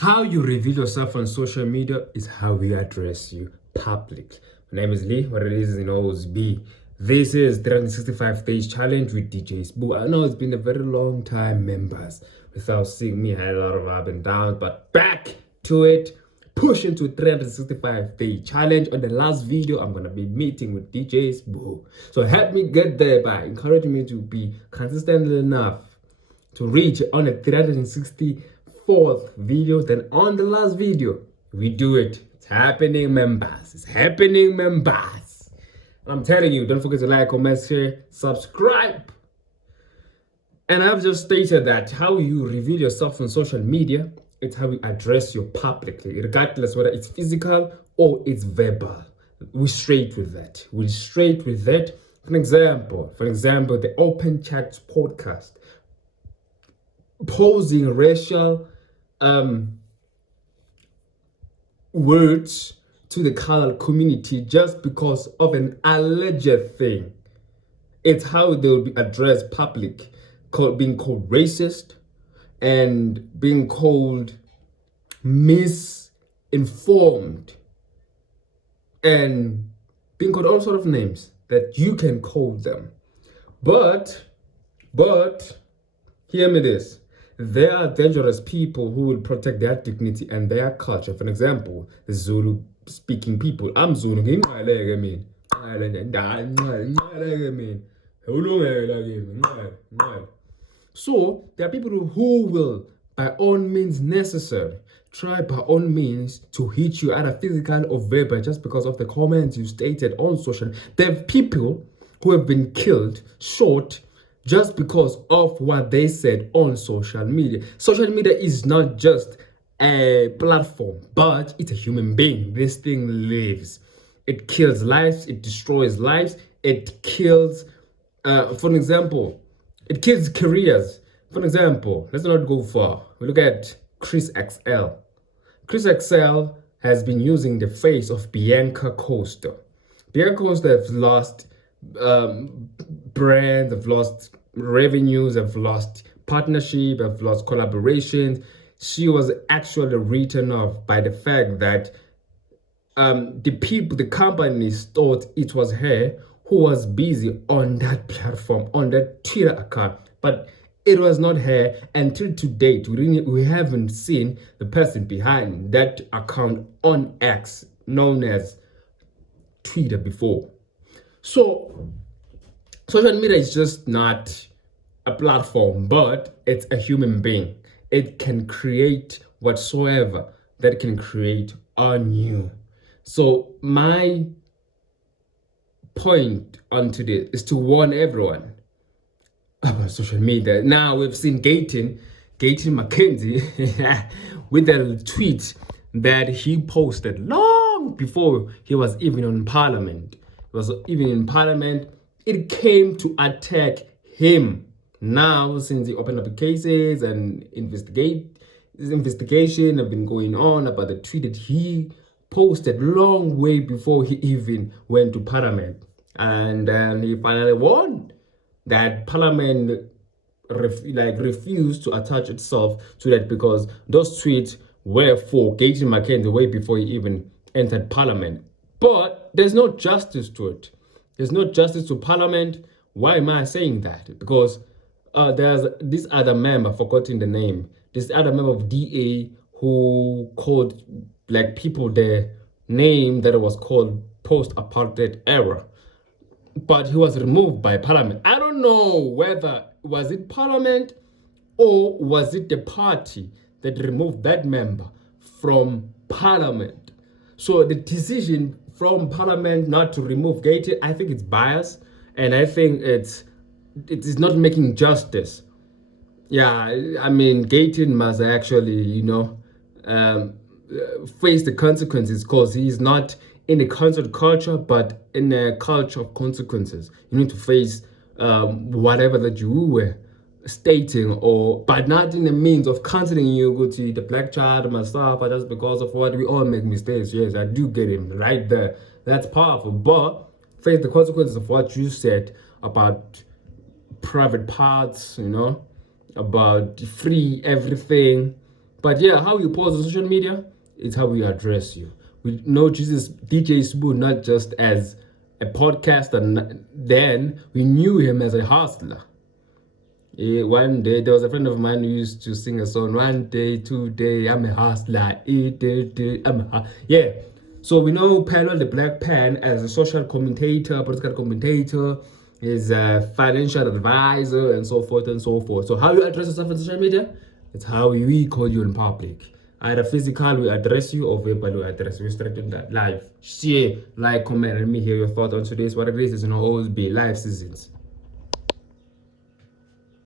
How you reveal yourself on social media is how we address you publicly. My name is Lee. What it is always be. This is 365 Days Challenge with DJ Spoo. I know it's been a very long time, members, without seeing me. I had a lot of up and downs, but back to it. Push into 365-day challenge. On the last video, I'm gonna be meeting with DJ Spoo. So help me get there by encouraging me to be consistent enough to reach on a 364th video. Then on the last video, we do it. It's happening, members. It's happening, members. I'm telling you, don't forget to like, comment, share, subscribe. And I've just stated that how you reveal yourself on social media, it's how you address you publicly, regardless whether it's physical or it's verbal. We're straight with that. We're straight with that. For example, the Open Chat podcast, posing racial words to the colored community just because of an alleged thing. It's how they will be addressed public, being called racist and being called misinformed and being called all sort of names that you can call them. But hear me this. There are dangerous people who will protect their dignity and their culture. For example, the Zulu speaking people. I'm Zulu. So there are people who will, by all means necessary, try by all means to hit you either physical or verbal just because of the comments you stated on social. There are people who have been killed, shot, just because of what they said on social media. Social media is not just a platform, but it's a human being. This thing lives. It kills lives. It destroys lives. It kills, for example, it kills careers. For example, let's not go far. We look at Chris XL. Chris XL has been using the face of Bianca Costa. Bianca Costa has lost brands, have lost revenues, have lost partnership, have lost collaborations. She was actually written off by the fact that the companies thought it was her who was busy on that platform, on that Twitter account, but it was not her. Until to date, we haven't seen the person behind that account on X, known as Twitter before. So social media is just not a platform, but it's a human being. It can create whatsoever that it can create on you. So my point onto this is to warn everyone about social media. Now we've seen Gayton Mckenzie with a tweet that he posted long before he was even in parliament. It came to attack him. Now, since he opened up cases and investigation have been going on about the tweet that he posted long way before he even went to parliament. And then he finally won that parliament refused to attach itself to that because those tweets were for Gayton Mckenzie way before he even entered parliament. But there's no justice to it. There's no justice to parliament. Why am I saying that? Because there's this other member, forgetting the name, this other member of DA who called black people the name that was called post-apartheid era. But he was removed by parliament. I don't know whether was it parliament or was it the party that removed that member from parliament. So the decision from parliament not to remove Gayton, I think it's biased, and I think it is not making justice. Yeah, I mean, Gayton must actually, face the consequences because he's not in a cancelled culture, but in a culture of consequences. You need to face whatever that you were stating, but not in the means of canceling you, go to the black child, myself, just because of what we all make mistakes. Yes, I do get him right there. That's powerful, but face the consequences of what you said about private parts, about free everything. But yeah, how you pose on social media, it's how we address you. We know Jesus DJ Smooth not just as a podcaster, then we knew him as a hustler. One day there was a friend of mine who used to sing a song. One day, today, I'm a hustler. Yeah. So we know Penuel the Black Pen as a social commentator, political commentator, is a financial advisor, and so forth and so forth. So how you address yourself on social media? It's how we call you in public. Either physical, we address you, or verbal, we address you straight in that live. Share, like, comment, and let me hear your thoughts on today's what it is. It's gonna always be live seasons.